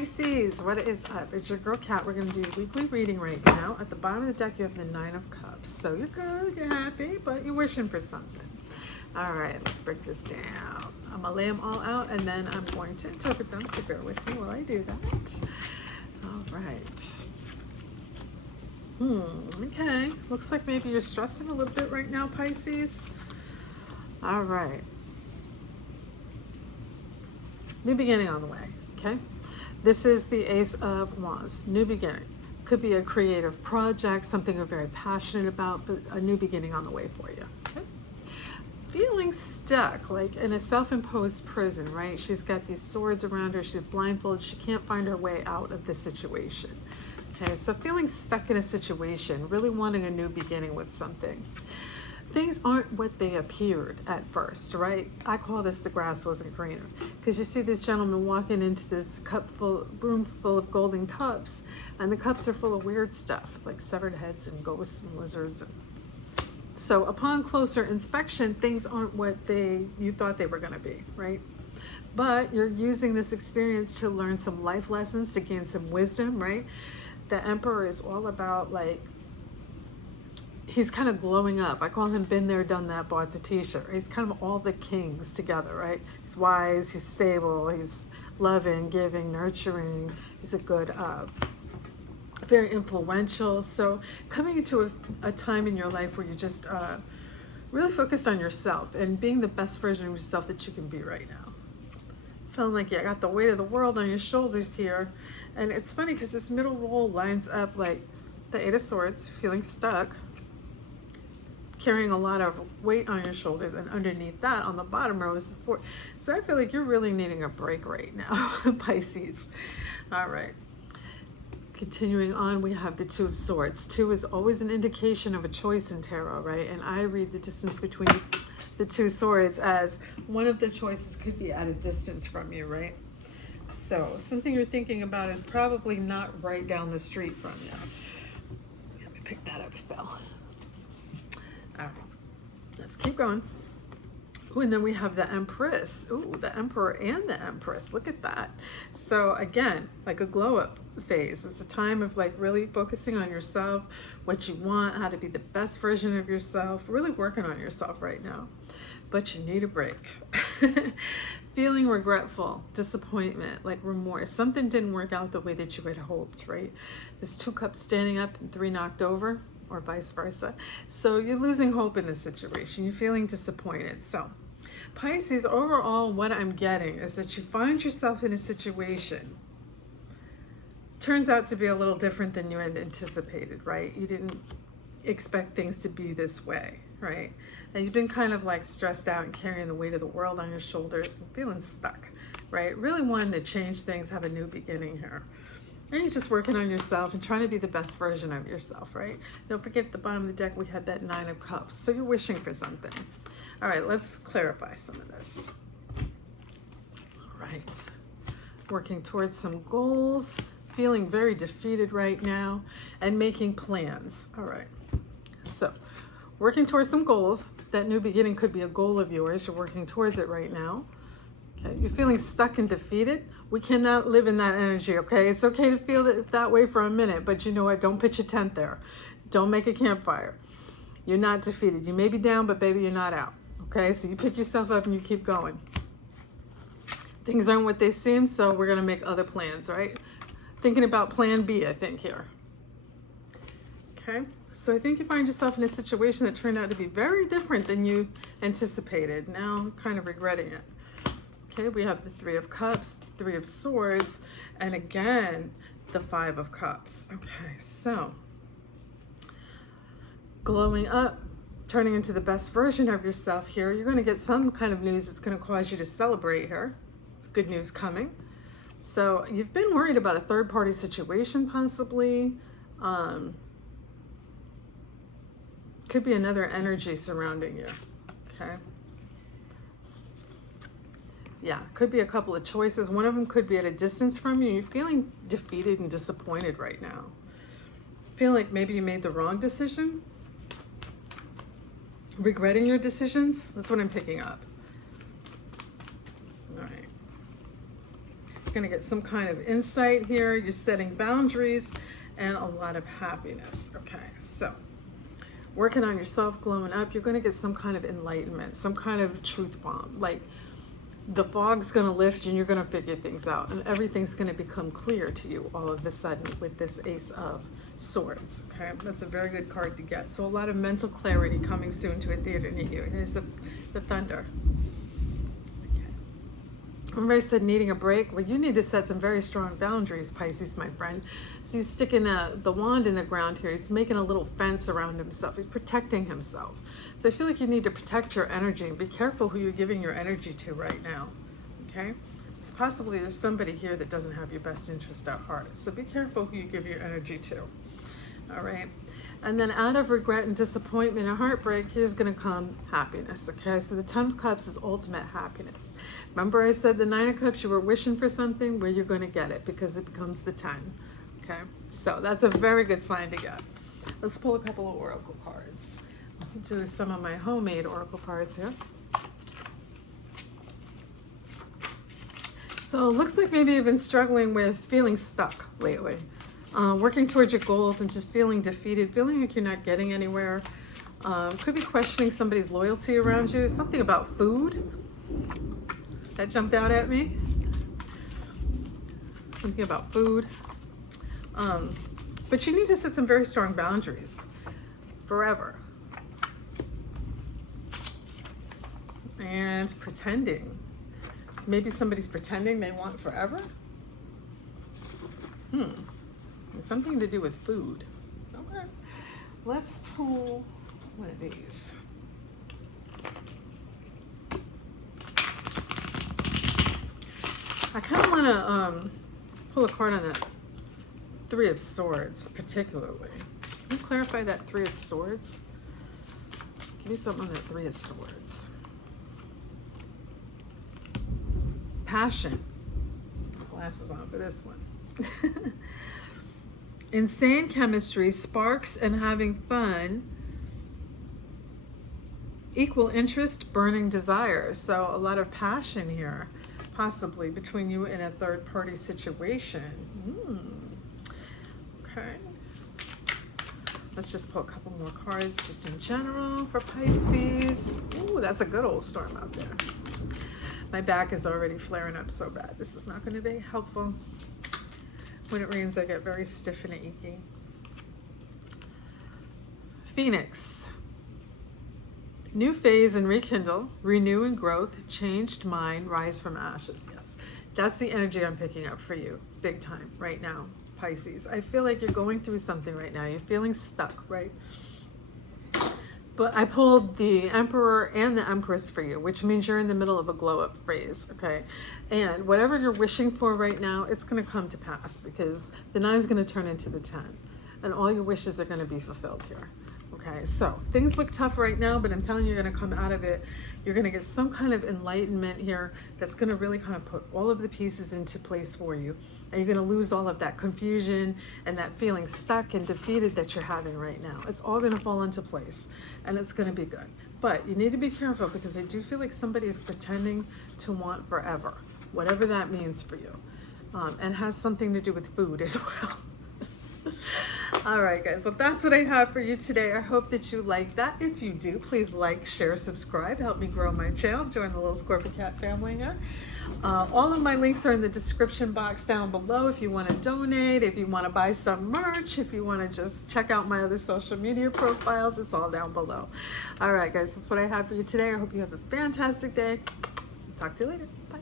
Pisces, what is up? It's your girl Kat. We're going to do a weekly reading right now. At the bottom of the deck, you have the Nine of Cups. So you're good, you're happy, but you're wishing for something. All right, let's break this down. I'm going to lay them all out, and then I'm going to interpret them, so bear with me while I do that. All right. Okay. Looks like maybe you're stressing a little bit right now, Pisces. All right. New beginning on the way, okay? This is the Ace of Wands, new beginning. Could be a creative project, something you're very passionate about, but a new beginning on the way for you, okay? Feeling stuck, like in a self-imposed prison, right? She's got these swords around her, she's blindfolded, she can't find her way out of the situation. Okay, so feeling stuck in a situation, really wanting a new beginning with something. Things aren't what they appeared at first, right? I call this the grass wasn't greener. Because you see this gentleman walking into this room full of golden cups, and the cups are full of weird stuff, like severed heads and ghosts and lizards. So upon closer inspection, things aren't what you thought they were gonna be, right? But you're using this experience to learn some life lessons, to gain some wisdom, right? The Emperor is all about like, he's kind of glowing up. I call him been there, done that, bought the t-shirt. He's kind of all the kings together, right? He's wise, he's stable, he's loving, giving, nurturing. He's a good, very influential. So coming into a time in your life where you're just really focused on yourself and being the best version of yourself that you can be right now. Feeling like you got the weight of the world on your shoulders here. And it's funny because this middle roll lines up like the Eight of Swords, feeling stuck, carrying a lot of weight on your shoulders, and underneath that on the bottom row is the Four. So I feel like you're really needing a break right now, Pisces. All right. Continuing on, we have the Two of Swords. Two is always an indication of a choice in tarot, right? And I read the distance between the two swords as one of the choices could be at a distance from you, right? So something you're thinking about is probably not right down the street from you. Let me pick that up, it fell. All right, let's keep going. Ooh, and then we have the Empress. Ooh, the Emperor and the Empress. Look at that. So again, like a glow up phase. It's a time of like really focusing on yourself, what you want, how to be the best version of yourself, really working on yourself right now. But you need a break. Feeling regretful, disappointment, like remorse. Something didn't work out the way that you had hoped, right? There's two cups standing up and three knocked over, or vice versa. So you're losing hope in this situation. You're feeling disappointed. So Pisces, overall, what I'm getting is that you find yourself in a situation, turns out to be a little different than you had anticipated, right? You didn't expect things to be this way, right? And you've been kind of like stressed out and carrying the weight of the world on your shoulders and feeling stuck, right? Really wanting to change things, have a new beginning here. And you're just working on yourself and trying to be the best version of yourself, right? Don't forget at the bottom of the deck, we had that Nine of Cups. So you're wishing for something. All right, let's clarify some of this. All right. Working towards some goals, feeling very defeated right now, and making plans. All right. So working towards some goals. That new beginning could be a goal of yours. You're working towards it right now. Okay, you're feeling stuck and defeated. We cannot live in that energy, okay? It's okay to feel that way for a minute, but you know what? Don't pitch a tent there. Don't make a campfire. You're not defeated. You may be down, but baby, you're not out, okay? So you pick yourself up and you keep going. Things aren't what they seem, so we're gonna make other plans, right? Thinking about plan B, I think, here. Okay, so I think you find yourself in a situation that turned out to be very different than you anticipated. Now, kind of regretting it. Okay, we have the Three of Cups, Three of Swords, and again, the Five of Cups. Okay, so glowing up, turning into the best version of yourself here. You're going to get some kind of news that's going to cause you to celebrate here. It's good news coming. So you've been worried about a third-party situation, possibly. Could be another energy surrounding you. Okay. Yeah, could be a couple of choices. One of them could be at a distance from you. You're feeling defeated and disappointed right now. Feel like maybe you made the wrong decision. Regretting your decisions. That's what I'm picking up. All right. You're going to get some kind of insight here. You're setting boundaries and a lot of happiness. Okay, so working on yourself, glowing up, you're going to get some kind of enlightenment, some kind of truth bomb. Like the fog's going to lift and you're going to figure things out and everything's going to become clear to you all of a sudden with this Ace of Swords. Okay, that's a very good card to get. So a lot of mental clarity coming soon to a theater near you. Here's the Thunder. Everybody said needing a break. Well, you need to set some very strong boundaries, Pisces, my friend. So he's sticking the wand in the ground here. He's making a little fence around himself. He's protecting himself. So I feel like you need to protect your energy and be careful who you're giving your energy to right now. Okay? So possibly there's somebody here that doesn't have your best interest at heart. So be careful who you give your energy to. All right? And then out of regret and disappointment and heartbreak, here's going to come happiness, okay? So the 10 of Cups is ultimate happiness. Remember I said the 9 of Cups, you were wishing for something, where you're going to get it because it becomes the 10, okay? So that's a very good sign to get. Let's pull a couple of oracle cards. I'll do some of my homemade oracle cards here. So it looks like maybe you've been struggling with feeling stuck lately. Working towards your goals and just feeling defeated, feeling like you're not getting anywhere. Could be questioning somebody's loyalty around you. Something about food that jumped out at me. Something about food. But you need to set some very strong boundaries forever. And pretending. So maybe somebody's pretending they want forever. Something to do with food. Okay. Let's pull one of these. I kind of want to pull a card on that 3 of Swords, particularly. Can you clarify that 3 of Swords? Give me something on that 3 of Swords. Passion. Glasses on for this one. Insane chemistry, sparks, and having fun. Equal interest, burning desire. So a lot of passion here, possibly between you and a third-party situation. Okay. Let's just pull a couple more cards just in general for Pisces. Ooh, that's a good old storm out there. My back is already flaring up so bad. This is not going to be helpful. When it rains, I get very stiff and achy. Phoenix. New phase and rekindle, renew and growth, changed mind, rise from ashes. Yes, that's the energy I'm picking up for you, big time, right now, Pisces. I feel like you're going through something right now. You're feeling stuck, right? But I pulled the Emperor and the Empress for you, which means you're in the middle of a glow-up phase, okay? And whatever you're wishing for right now, it's going to come to pass because the 9 is going to turn into the 10. And all your wishes are going to be fulfilled here, okay? So things look tough right now, but I'm telling you, you're going to come out of it. You're going to get some kind of enlightenment here that's going to really kind of put all of the pieces into place for you. And you're going to lose all of that confusion and that feeling stuck and defeated that you're having right now. It's all going to fall into place and it's going to be good. But you need to be careful because I do feel like somebody is pretending to want forever, whatever that means for you, and has something to do with food as well. All right, guys. Well, that's what I have for you today. I hope that you like that. If you do, please like, share, subscribe. Help me grow my channel. Join the little Scorpio Cat family here. All of my links are in the description box down below if you want to donate, if you want to buy some merch, if you want to just check out my other social media profiles. It's all down below. All right, guys. That's what I have for you today. I hope you have a fantastic day. Talk to you later. Bye.